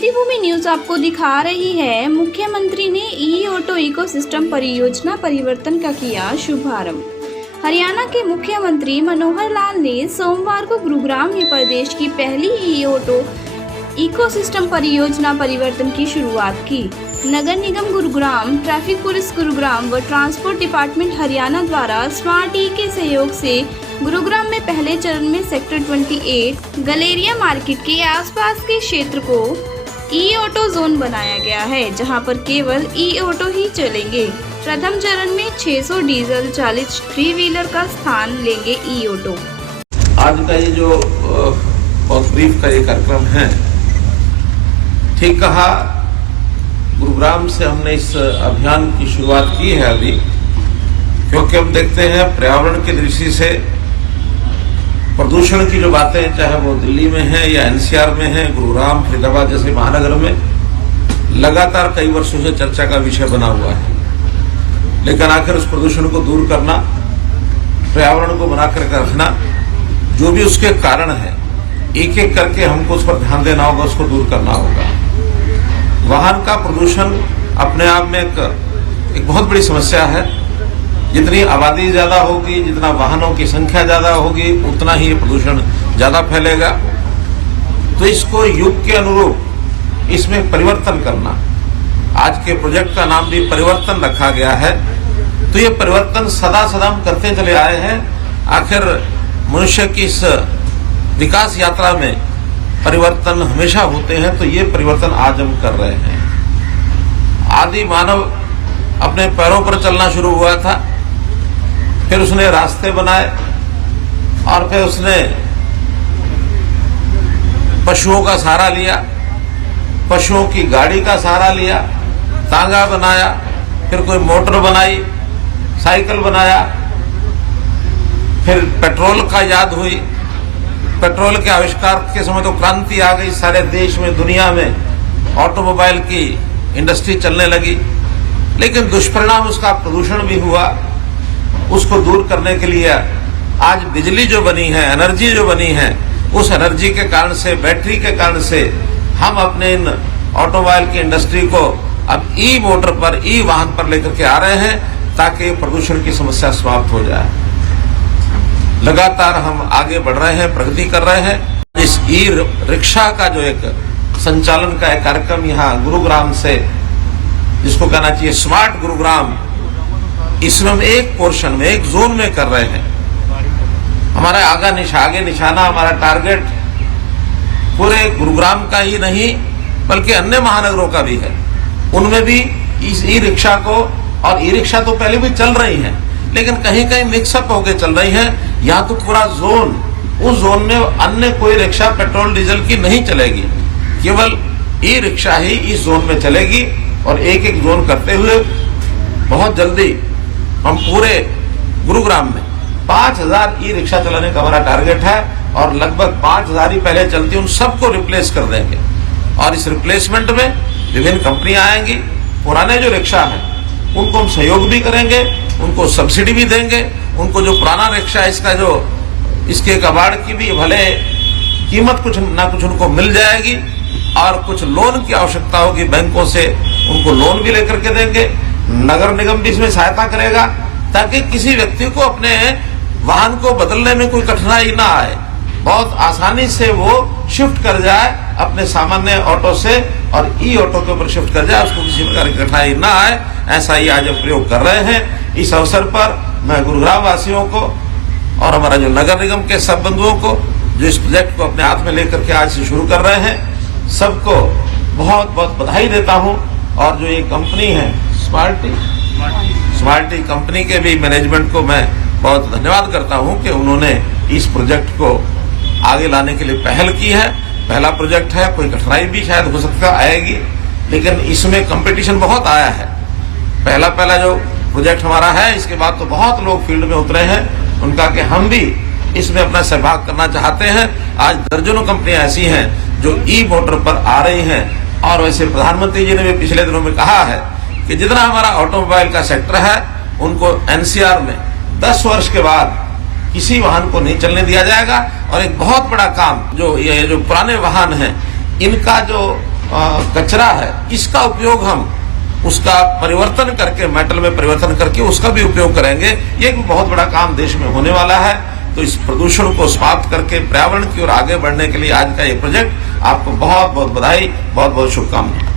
माइतीभूमि news आपको दिखा रही है, मुख्यमंत्री ने ई ऑटो इकोसिस्टम परियोजना परिवर्तन का किया शुभारंभ। हरियाणा के मुख्यमंत्री मनोहर लाल ने सोमवार को गुरुग्राम में प्रदेश की पहली ई ऑटो इकोसिस्टम परियोजना परिवर्तन की शुरुआत की। नगर निगम गुरुग्राम, ट्रैफिक पुलिस गुरुग्राम व ट्रांसपोर्ट डिपार्टमेंट हरियाणा द्वारा स्मार्ट ई के सहयोग से गुरुग्राम में पहले चरण में सेक्टर 28 गलेरिया मार्केट के आसपास के क्षेत्र को ई ऑटो जोन बनाया गया है, जहां पर केवल ई ऑटो ही चलेंगे। प्रथम चरण में 600 डीजल 40 थ्री व्हीलर का स्थान लेंगे ई ऑटो। आज का ये जो बहुत ब्रीफ का ये कार्यक्रम है, ठीक कहा, गुरुग्राम से हमने इस अभियान की शुरुआत की है अभी, क्योंकि हम देखते हैं पर्यावरण की दृष्टि से प्रदूषण की जो बातें, चाहे वो दिल्ली में है या एनसीआर में है, गुरुग्राम, फरीदाबाद जैसे महानगर में लगातार कई वर्षों से चर्चा का विषय बना हुआ है। लेकिन आखिर उस प्रदूषण को दूर करना, पर्यावरण को बनाकर रखना, जो भी उसके कारण है, एक एक करके हमको उस पर ध्यान देना होगा, उसको दूर करना होगा। वाहन का प्रदूषण अपने आप में एक बहुत बड़ी समस्या है। जितनी आबादी ज्यादा होगी, जितना वाहनों की संख्या ज्यादा होगी, उतना ही प्रदूषण ज्यादा फैलेगा। तो इसको युग के अनुरूप इसमें परिवर्तन करना, आज के प्रोजेक्ट का नाम भी परिवर्तन रखा गया है। तो ये परिवर्तन सदा सदा हम करते चले आए हैं। आखिर मनुष्य की इस विकास यात्रा में परिवर्तन हमेशा होते हैं, तो ये परिवर्तन आज हम कर रहे हैं। आदि मानव अपने पैरों पर चलना शुरू हुआ था, फिर उसने रास्ते बनाए और फिर उसने पशुओं का सहारा लिया, पशुओं की गाड़ी का सहारा लिया, तांगा बनाया, फिर कोई मोटर बनाई, साइकिल बनाया, फिर पेट्रोल का याद हुई। पेट्रोल के आविष्कार के समय तो क्रांति आ गई, सारे देश में, दुनिया में ऑटोमोबाइल की इंडस्ट्री चलने लगी। लेकिन दुष्परिणाम उसका प्रदूषण भी हुआ। उसको दूर करने के लिए आज बिजली जो बनी है, एनर्जी जो बनी है, उस एनर्जी के कारण से, बैटरी के कारण से हम अपने इन ऑटोमोबाइल की इंडस्ट्री को अब ई मोटर पर, ई वाहन पर लेकर के आ रहे हैं, ताकि प्रदूषण की समस्या समाप्त हो जाए। लगातार हम आगे बढ़ रहे हैं, प्रगति कर रहे हैं। इस ई रिक्शा का जो एक संचालन का एक कार्यक्रम यहाँ गुरुग्राम से, जिसको कहना चाहिए स्मार्ट गुरुग्राम, इसमें हम एक पोर्शन में, एक जोन में कर रहे हैं। हमारा आगे निशाना, हमारा टारगेट पूरे गुरुग्राम का ही नहीं बल्कि अन्य महानगरों का भी है। उनमें भी इस ई रिक्शा को, और ई रिक्शा तो पहले भी चल रही है, लेकिन कहीं कहीं मिक्सअप होकर चल रही है। यहाँ तो पूरा जोन, उस जोन में अन्य कोई रिक्शा पेट्रोल डीजल की नहीं चलेगी, केवल ई रिक्शा ही इस जोन में चलेगी। और एक एक जोन करते हुए बहुत जल्दी हम पूरे गुरुग्राम में 5000 ई रिक्शा चलाने का हमारा टारगेट है, और लगभग 5000 ही पहले चलती, उन सबको रिप्लेस कर देंगे। और इस रिप्लेसमेंट में विभिन्न कंपनियां आएंगी। पुराने जो रिक्शा हैं उनको हम सहयोग भी करेंगे, उनको सब्सिडी भी देंगे। उनको जो पुराना रिक्शा, इसका जो इसके कबाड़ की भी भले कीमत कुछ ना कुछ उनको मिल जाएगी, और कुछ लोन की आवश्यकता होगी बैंकों से, उनको लोन भी लेकर के देंगे। नगर निगम भी इसमें सहायता करेगा, ताकि किसी व्यक्ति को अपने वाहन को बदलने में कोई कठिनाई ना आए, बहुत आसानी से वो शिफ्ट कर जाए अपने सामान्य ऑटो से और ई ऑटो के ऊपर शिफ्ट कर जाए, उसको किसी प्रकार की कठिनाई ना आए। ऐसा ही आज हम प्रयोग कर रहे हैं। इस अवसर पर मैं गुरुग्राम वासियों को और हमारा जो नगर निगम के सब बंधुओं को, जो इस प्रोजेक्ट को अपने हाथ में लेकर के आज से शुरू कर रहे हैं, सबको बहुत बहुत बधाई देता हूं। और जो ये कंपनी है स्मार्टी कंपनी के भी मैनेजमेंट को मैं बहुत धन्यवाद करता हूं कि उन्होंने इस प्रोजेक्ट को आगे लाने के लिए पहल की है। पहला प्रोजेक्ट है, कोई कठिनाई भी शायद हो सकता आएगी, लेकिन इसमें कंपटीशन बहुत आया है। पहला जो प्रोजेक्ट हमारा है, इसके बाद तो बहुत लोग फील्ड में उतरे हैं, उनका कि हम भी इसमें अपना सहभाग करना चाहते हैं। आज दर्जनों कंपनियां ऐसी हैं जो ई मोटर पर आ रही हैं। और वैसे प्रधानमंत्री जी ने भी पिछले दिनों में कहा है कि जितना हमारा ऑटोमोबाइल का सेक्टर है, उनको एनसीआर में 10 वर्ष के बाद किसी वाहन को नहीं चलने दिया जाएगा। और एक बहुत बड़ा काम, जो ये जो पुराने वाहन हैं, इनका जो कचरा है, इसका उपयोग हम उसका परिवर्तन करके, मेटल में परिवर्तन करके उसका भी उपयोग करेंगे। ये एक बहुत बड़ा काम देश में होने वाला है। तो इस प्रदूषण को समाप्त करके पर्यावरण की ओर आगे बढ़ने के लिए आज का ये प्रोजेक्ट, आपको बहुत बहुत बधाई, बहुत बहुत शुभकामनाएं।